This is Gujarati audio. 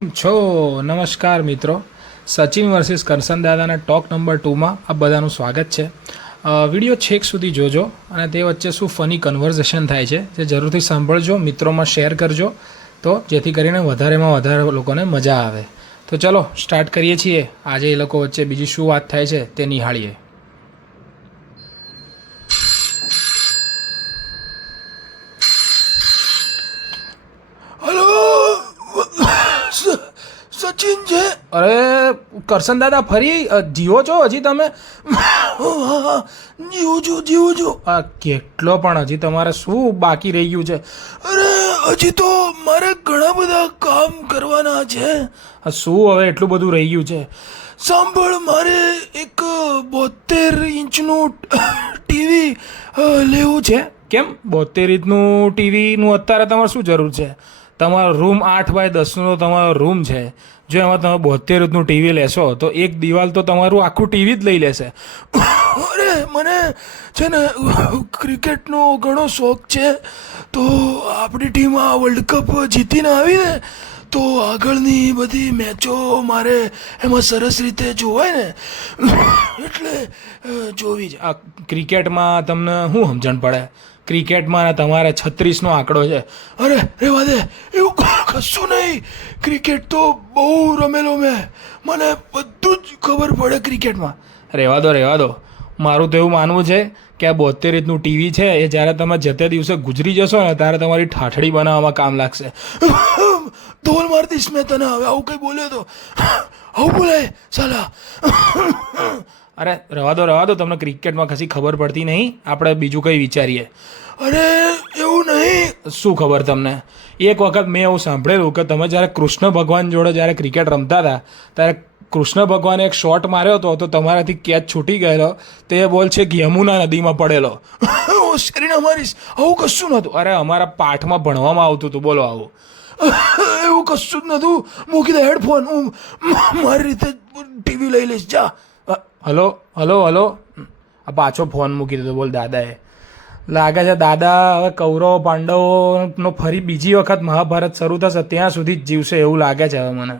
છો નમસ્કાર મિત્રો. સચિન વર્સિસ કરશન દાદાના ટોક નંબર 2માં આ બધાનું સ્વાગત છે. વિડીયો છેક સુધી જોજો અને તે વચ્ચે શું ફની કન્વર્ઝેશન થાય છે જે જરૂરથી સાંભળજો, મિત્રોમાં શેર કરજો તો જેથી કરીને વધારેમાં વધારે લોકોને મજા આવે. તો ચલો સ્ટાર્ટ કરીએ છીએ. આજે એ લોકો વચ્ચે બીજી શું વાત થાય છે તે નિહાળીએ. હલો, સચિન છે? અરે કરશન દાદા ફરી જીવો છો હજી તમે? જીવું છું. આ કેટલો પણ હજી તમારે શું બાકી રહી ગયું છે? અરે હજી તો મારે ઘણા બધા કામ કરવાના છે. આ શું હવે એટલું બધું રહી ગયું છે? સાંભળ, મારે એક 72 ઇંચનું ટીવી લેવું છે. કેમ 72 ઇંચનું ટીવીનું અત્યારે તમારે શું જરૂર છે? તમારો રૂમ 8x10નો તમારો રૂમ છે. જો એમાં તમે 72 ઇંચનું ટીવી લેશો તો એક દિવાલ તો તમારું આખું ટીવી જ લઈ લેશે. અરે મને છે ને ક્રિકેટનો ઘણો શોખ છે. તો આપણી ટીમ આ વર્લ્ડ કપ જીતીને આવીને તો આગળની બધી મેચો મારે એમાં સરસ રીતે જોવાય ને એટલે જોવી છે. આ ક્રિકેટમાં તમને શું સમજણ પડે? ક્રિકેટમાં તમારે 36નો આંકડો છે. અરે રેવા દે, એવું કશું નહીં. ક્રિકેટ તો બહુ રમેલો મેં, મને બધું જ ખબર પડે ક્રિકેટમાં. રહેવા દો. મારું તો એવું માનવું છે કે આ 72 ઇંચનું ટીવી છે એ જ્યારે તમે જતે દિવસે ગુજરી જશો ને ત્યારે તમારી ઠાઠડી બનાવવામાં કામ લાગશે. ધોલ માર દઈશ મેં તને હવે આવું કંઈ બોલ્યો તો. આવું બોલાય સાલા. અરે રહેવા દો, તમને ક્રિકેટમાં કશી ખબર પડતી નહીં. આપણે બીજું કંઈ વિચારીએ. અરે એવું નહીં. શું ખબર તમને? એક વખત મેં એવું સાંભળેલું કે તમે જ્યારે કૃષ્ણ ભગવાન જોડે જ્યારે ક્રિકેટ રમતા હતા ત્યારે કૃષ્ણ ભગવાને એક શોટ માર્યો હતો તો તમારાથી કેચ છૂટી ગયેલો. તે બોલ છે કે યમુના નદીમાં પડેલો. હોશિયારી મારીશ, આવું કશું નહોતું. અરે અમારા પાઠમાં ભણવામાં આવતું હતું. બોલો આવું એવું કશું જ નહોતું. મૂકી દે હેડફોન, હું મારી રીતે ટીવી લઈ લઈશ. જા. હલો. આ પાછો ફોન મૂકી દીધો. બોલ દાદાએ. લાગે છે દાદા હવે કૌરવ પાંડવોનો ફરી બીજી વખત મહાભારત શરૂ થશે ત્યાં સુધી જ જીવશે એવું લાગે છે હવે મને.